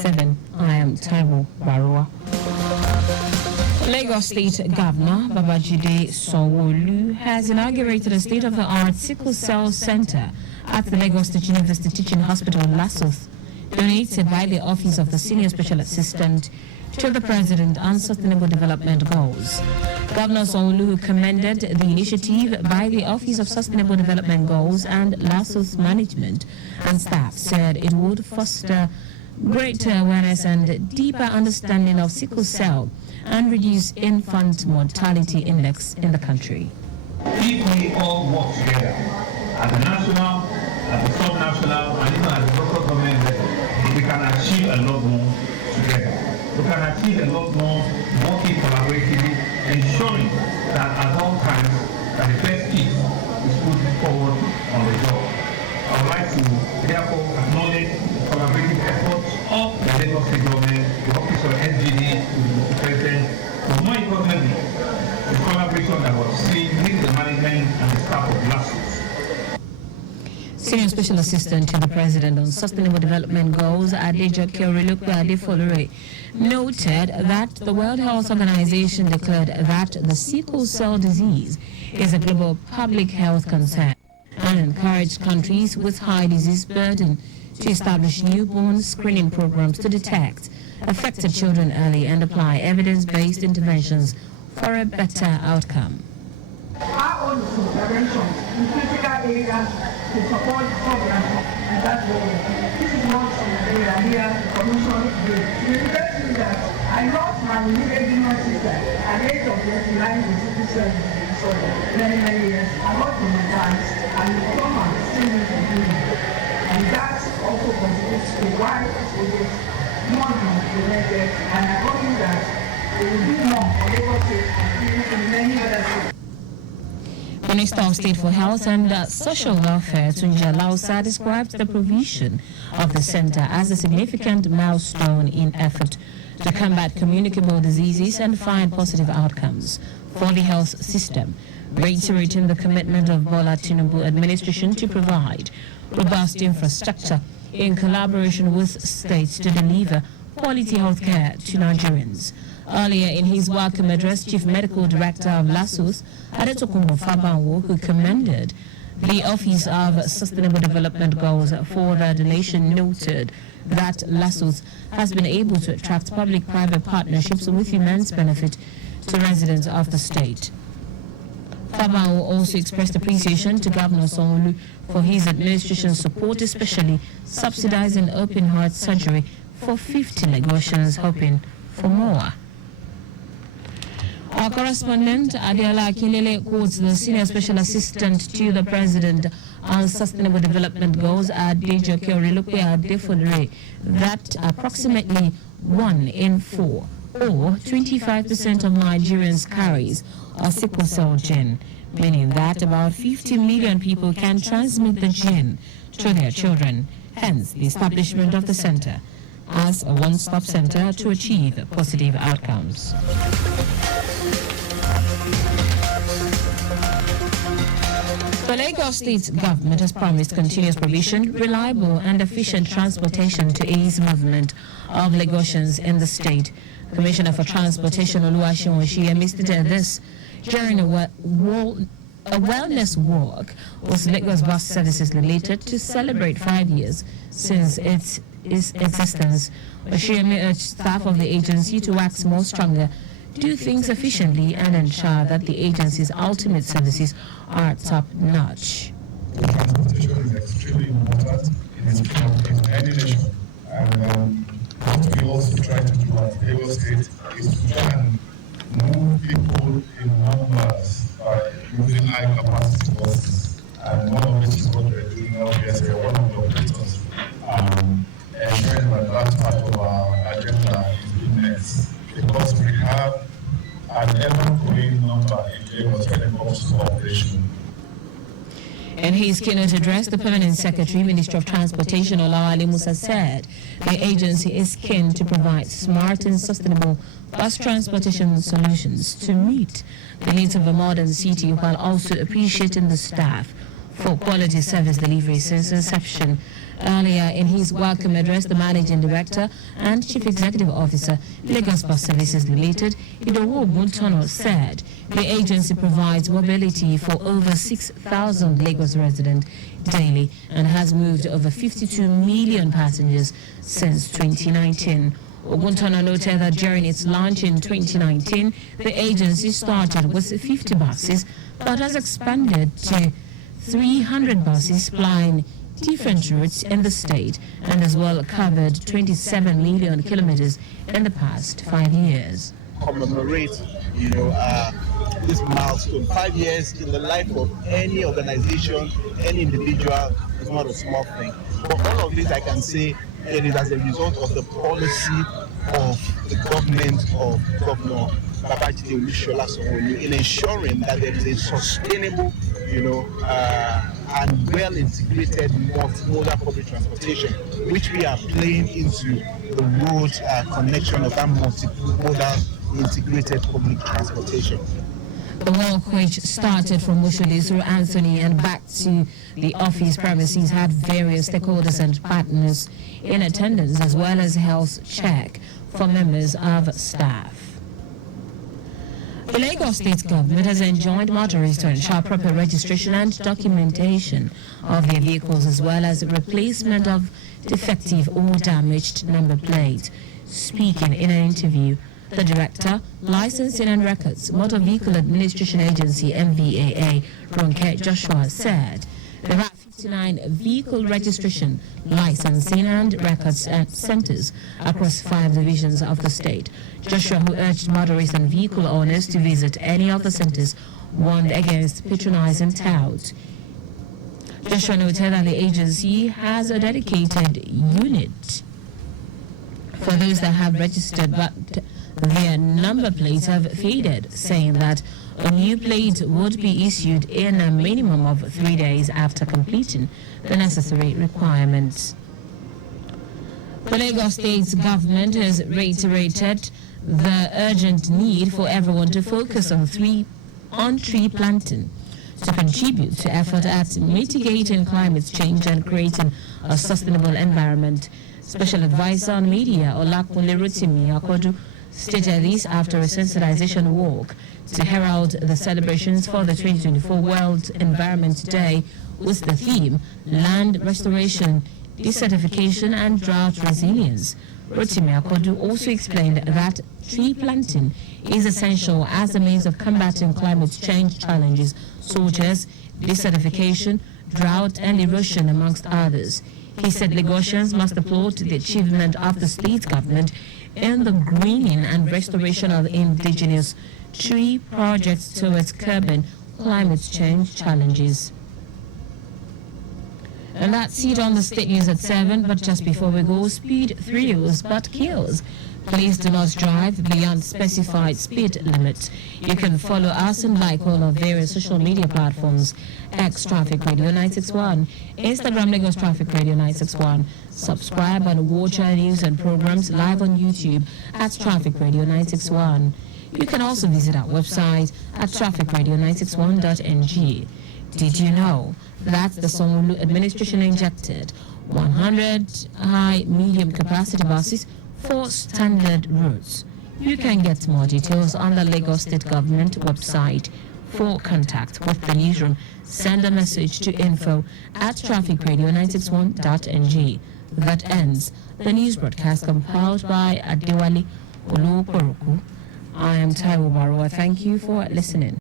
7. I am Taiwo Baruwa. Lagos State Governor Babajide Sanwo-Olu has inaugurated a state-of-the-art sickle cell center at the Lagos State University Teaching Hospital, Lasuth, donated by the Office of the Senior Special Assistant to the President on Sustainable Development Goals. Governor Sanwo-Olu commended the initiative by the Office of Sustainable Development Goals and Lasuth management and staff, said it would foster greater awareness and deeper understanding of sickle cell and reduce infant mortality index in the country. If we all work together at the national, at the sub-national, and even at the local government level, we can achieve a lot more together. We can achieve a lot more working collaboratively, ensuring that at all times that the best piece is put forward on the job. I would like to therefore acknowledge the collaborative efforts of the Lagos State government, the Office of SGD, the President, but more importantly, the collaboration that was seen with the management and the staff of Lasuth. Senior Special Assistant to the President on Sustainable Development Goals, Adejoke Adefolore, noted that the World Health Organization declared that the sickle cell disease is a global public health concern and encouraged countries with high disease burden to establish newborn screening programs to detect affected children early and apply evidence-based interventions for a better outcome. Our own intervention in critical areas to support programs in that way. This is not something that here the Commission did. We realize that I lost my immediate sister at the age of 29 with sickle cell disease for many years. I got pneumonitis and the trauma still needs to be. And that also contributes to why we get more implemented, and I hope that we will do more for Lagos State and in many other states. Minister of State for Health and Social Welfare, Tunja Lausa, described the provision of the center as a significant milestone in effort to combat communicable diseases and find positive outcomes for the health system, reiterating the commitment of Bola Tinubu administration to provide robust infrastructure in collaboration with states to deliver quality health care to Nigerians. Earlier in his welcome address, Chief Medical Director of Lasuth, Adetokunbo Fabanwo, who commended the Office of Sustainable Development Goals for the donation, noted that Lasuth has been able to attract public-private partnerships with immense benefit to residents of the state. Fabanwo also expressed appreciation to Governor Sanwo-Olu for his administration's support, especially subsidizing open heart surgery for 50 Lagosians, hoping for more. Our correspondent, Adiola Akinlele, quotes the Senior Special Assistant to the President on Sustainable Development Goals, Adejoke Adefolore, that approximately 1 in 4, or 25% of Nigerians carries a sickle cell gene, meaning that about 50 million people can transmit the gene to their children, hence the establishment of the center as a one-stop center to achieve positive outcomes. The Lagos State government has promised continuous provision, reliable and efficient transportation to ease movement of Lagosians in the state. Commissioner for Transportation Oluwaseun Oshiyemi stated this during a wellness walk with Lagos Bus Services Limited to celebrate 5 years since its existence. Oshiyemi urged staff of the agency to wax more stronger, do things efficiently, and ensure that the agency's ultimate services are top-notch. Transportation is extremely important in any nation, and what we also try to do at Lagos State is to try and move people in numbers by using high-capacity buses, and one of which is what we're doing now. Yes, we're one of the operators, ensuring that that part of our agenda is being met, because we have an ever-growing number in Lagos when it comes to operation. In his keynote address, the Permanent Secretary, Ministry of Transportation, Olawale Musa, said the agency is keen to provide smart and sustainable bus transportation solutions to meet the needs of a modern city, while also appreciating the staff for quality service delivery since inception. Earlier in his welcome address, the Managing Director and Chief Executive Officer, Lagos Bus Services Limited, Taiwo Baruwa, said the agency provides mobility for over 6,000 Lagos residents daily and has moved over 52 million passengers since 2019. Oguntana noted that during its launch in 2019, the agency started with 50 buses but has expanded to 300 buses plying different routes in the state and as well covered 27 million kilometers in the past 5 years. Commemorate, this milestone. 5 years in the life of any organization, any individual is not a small thing. But all of this, I can say, it is as a result of the policy of the government of Governor Babajide Olusola Sanwo-Olu in ensuring that there is a sustainable, and well-integrated multimodal public transportation, which we are playing into the road connection of that multimodal integrated public transportation. The walk, which started from Mushuli through Anthony and back to the office premises, had various stakeholders and partners in attendance, as well as health check for members of staff. The Lagos State government has enjoined motorists to ensure proper registration and documentation of their vehicles, as well as replacement of defective or damaged number plates. Speaking in an interview, the Director, Licensing and Records, Motor Vehicle Administration Agency, MVAA, Ronke Joshua, said there are 59 vehicle registration, licensing and records centers across 5 divisions of the state. Joshua, who urged motorists and vehicle owners to visit any of the centers, warned against patronizing touts. Joshua noted that the agency has a dedicated unit for those that have registered but their number plates have faded, saying that a new plate would be issued in a minimum of 3 days after completing the necessary requirements. The Lagos State government has reiterated the urgent need for everyone to focus on tree planting to contribute to effort at mitigating climate change and creating a sustainable environment. Special Advisor on Media, Olakunle Rotimi Akodu, stated this after a sensitization walk to herald the celebrations for the 2024 World Environment Day with the theme Land Restoration, Desertification and Drought Resilience. Rotimi Akodu also explained that tree planting is essential as a means of combating climate change challenges such as desertification, drought and erosion, amongst others. He said Lagosians must applaud the achievement of the state government in the greening and restoration of indigenous tree projects towards curbing climate change challenges. And that's it on the state news at 7, but just before we go, speed thrills but kills. Please do not drive beyond specified speed limits. You can follow us and like all our various social media platforms: X Traffic Radio 961, Instagram Lagos Traffic Radio 961. Subscribe and watch our news and programs live on YouTube at Traffic Radio 961. You can also visit our website at trafficradio961.ng. Did you know that the Sanwo-Olu administration injected 100 high medium capacity buses for standard routes? You can get more details on the Lagos State Government website. For contact with the newsroom, send a message to info@trafficradio961.ng. That ends the news broadcast compiled by Adewale Oluporoku. I am Taiwo Baruwa. Thank you for listening.